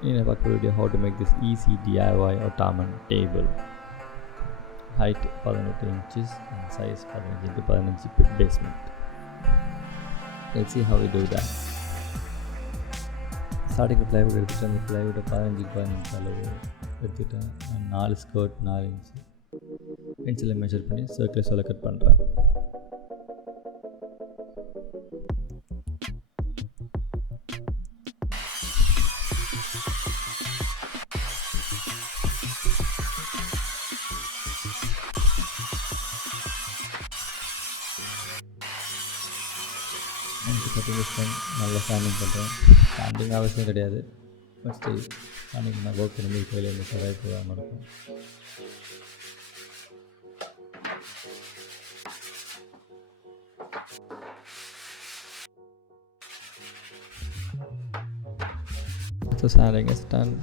In a video how to make this easy DIY Ottoman table. Height 18 inches and size 15 into 15 basement. Let's see how we do that. Starting with plywood எடுத்துட்டு அந்த plywood 15 அளவு எடுத்துட்டேன். 4 skirt 4 inch பென்சிலில் measure பண்ணி circle சொல்ல cut பண்ணுறேன். நல்லா standing பண்ணுறேன். ஸ்டாண்டிங் அவசியம் கிடையாது, பட் ஸ்டில் ஸ்டாண்டிங் நான் ஒர்க் பண்ணி கையில் இருந்து சராய் போகாமல் இருக்கும். So standing stand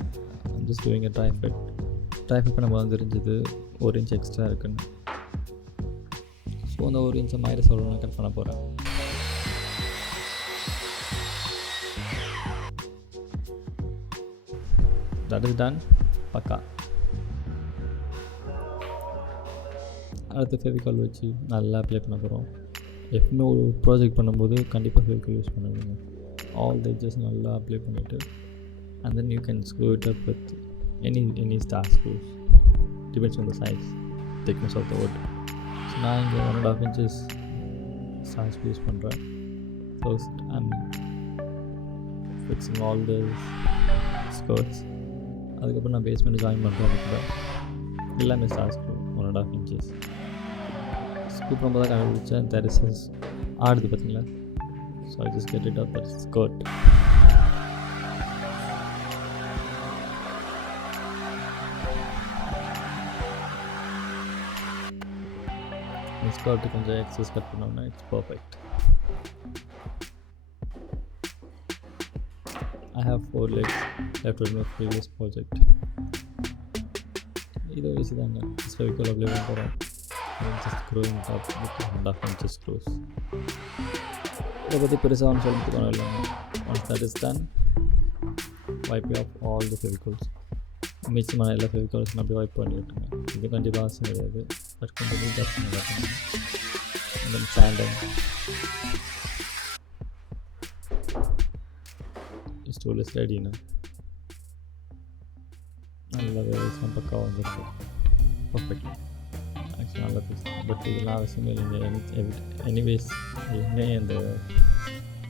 I'm just doing try fit பண்ண போது தெரிஞ்சது 1 இன்ச் எக்ஸ்ட்ரா இருக்குன்னு. ஸோ அந்த 1 இன்ச்சை மைனஸ் நான் கட் பண்ண போகிறேன். That is ton. பக்கா. அடுத்து ஃபெவிகால் வச்சு நல்லா அப்ளை பண்ண போகிறோம். எப்பவுமே ஒரு ப்ராஜெக்ட் பண்ணும்போது கண்டிப்பாக ஃபெவிகால் யூஸ் பண்ணுவீங்க. ஆல் த எட்ஜஸ் நல்லா அப்ளை பண்ணிவிட்டு and then you can screw it up with any star screws, depends on the size, thickness of the wood. So நான் இங்கே 1.5 inches star screws யூஸ் பண்ணுறேன். First I'm fixing all the skirts. அதுக்கப்புறம் நான் basement join பண்ணுறேன். அது கூட எல்லாமே star screw 1.5 inches screw பண்ணும்போது தான் கண்டுபிடிச்சேன் தெரிசஸ் ஆடுது பார்த்தீங்களா. So I just get it of that skirt. Skirt கொஞ்சம் எக்ஸஸ் கட் பண்ணோம்னா it's perfect. I have 4 legs left with my previous project. இதை வச்சு தாங்க ஃபெவிகால் அப்ளை பண்ண போகிறோம். Just growing top with 1.5 inches screws. இதை பற்றி பெருசாக ஒன்று சொல்லிட்டு இல்லைங்க. Once that is done, wipe off all the Fevicols. மிச்சமான எல்லா ஃபெவிகால்ஸும் அப்படி வைப் பண்ணி விட்டுருங்க. இது கண்டிப்பாக அவசியம் கிடையாது, பட் கொஞ்சம் நீட்டாக பண்ணி தென் சாண்டை ஸ்டூல் இஸ் ரெடினா நல்லாவே பக்காவாக வந்துருக்கு. பர்ஃபெக்ட். ஆக்சுவலி நல்லா பேசுகிறேன், பட் இதெல்லாம் அவசியமே இல்லைங்க. எனிவேஸ் எல்லாமே அந்த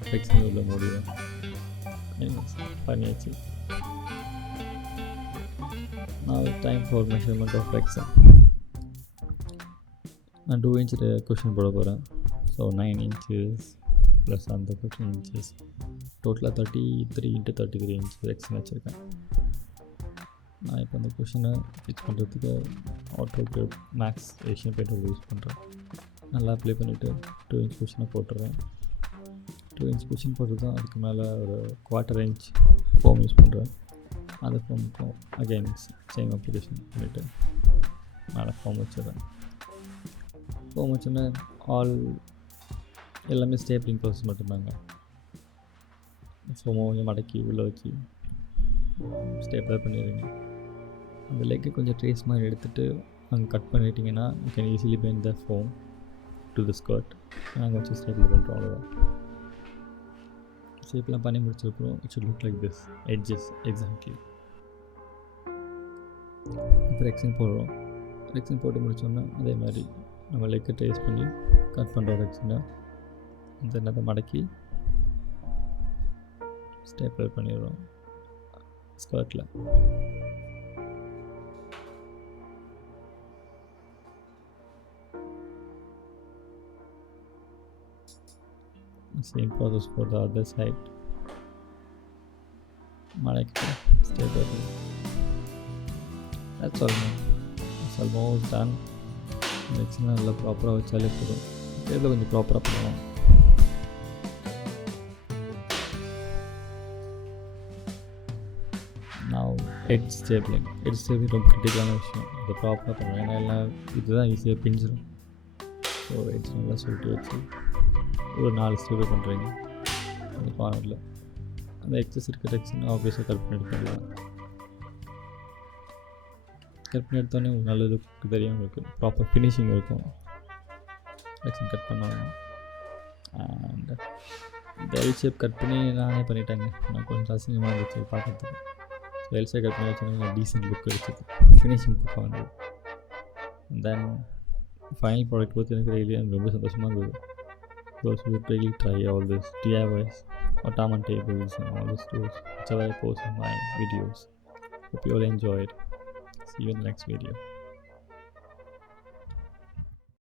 ஃபிக்ஸிங் உள்ள முடியும் பண்ணியாச்சு. Now time for measurement of rexine. நான் 2 inch குஷன் போட போகிறேன். ஸோ 9 inches ப்ளஸ் அந்த 15 inches டோட்டலாக 33 into 33 inch ரெக்ஸின் வச்சுருக்கேன். நான் இப்போ அந்த குஷனை ஃபிக்ஸ் பண்ணுறதுக்கு auto max Asian paint use பண்ணுறேன். நல்லா அப்ளை பண்ணிவிட்டு 2 inch குஷனை போட்டுறேன். 2 inch குஷன் போட்டு தான் அதுக்கு மேலே ஒரு 1/4 inch ஃபோம் யூஸ் பண்ணுறேன். அந்த ஃபோமுக்கும் அகைன் சேம் அப்ளிகேஷன் பண்ணிவிட்டு மேலே ஃபோம் வச்சிடுறேன். ஃபோம் வச்சோன்னே எல்லாமே ஸ்டேப்லிங் ப்ராசஸ் மட்டும்தாங்க. ஃபோமை கொஞ்சம் மடக்கி உள்ளே வச்சு ஸ்டேப்லர் பண்ணிடுங்க. அந்த லெக்கை கொஞ்சம் ட்ரேஸ் மாதிரி எடுத்துகிட்டு அங்கே கட் பண்ணிட்டீங்கன்னா you can easily paint the foam to the skirt. நாங்கள் வச்சு ஸ்டேப்லர் பண்ணுறோம், அவ்வளோதான். ஷேப்லாம் பண்ணி முடிச்சிருக்கிறோம். It should look like this edges exactly. இப்போ ரெக்ஸின் போடுறோம். ரெக்ஸின் போட்டு முடிச்சோன்னா அதே மாதிரி நம்ம லெக்கை ட்ரேஸ் பண்ணி கட் பண்ணுறோம் ரெக்ஸினை. இந்த அதை மடக்கி ஸ்டேப்லர் பண்ணிடுறோம் ஸ்கர்ட்டில். Same process for the other side. மடக்கி stapler. That's all. It's almost done. ரெக்ஸினை நல்லா ப்ராப்பராக வச்சாலே போதும். டேபிள் கொஞ்சம் ப்ராப்பராக பண்ணுவோம். நான் ஹெட் ஸ்டேப்லிங் ரொம்ப கிரிட்டிக்கலான விஷயம். இதை ப்ராப்பராக பண்ணுவேன், ஏன்னா எல்லாம் இதுதான் ஈஸியாக பிஞ்சிடும். ஸோ ஹெட்ஸ் நல்லா சொல்லிட்டு வச்சு ஒரு 4 ஸ்டேபிள் பண்ணுறீங்க அந்த கார்னரில். அந்த எக்ஸஸ் இருக்க ரெக்ஸின் ஆப்வியஸாக கட் பண்ணி எடுத்துடலாம். கட் பண்ணி எடுத்தோடனே உங்களுக்கு நல்ல லுக் தெரியும், உங்களுக்கு ப்ராப்பர் ஃபினிஷிங் இருக்கும் ரெக்ஸின் கட் பண்ணாலும். அண்ட் இந்த எல் ஷேப் கட் பண்ணி நானே பண்ணிட்டேங்க. நான் கொஞ்சம் அசிங்கமாக இருந்துச்சு பார்க்குறதுக்கு. எல் ஷேப் கட் பண்ணி வச்சோன்னா டீசென்ட் லுக் அடிச்சது, ஃபினிஷிங் பக்கம் வந்தது. தென் ஃபைனல் ப்ராடக்ட் பற்றி எனக்கு ரெயிலி எனக்கு ரொம்ப சந்தோஷமாக இருந்தது. Those who really try all this DIYs, Ottoman tables and all the stools, whichever I post in my videos. Hope you all enjoyed. See you in the next video.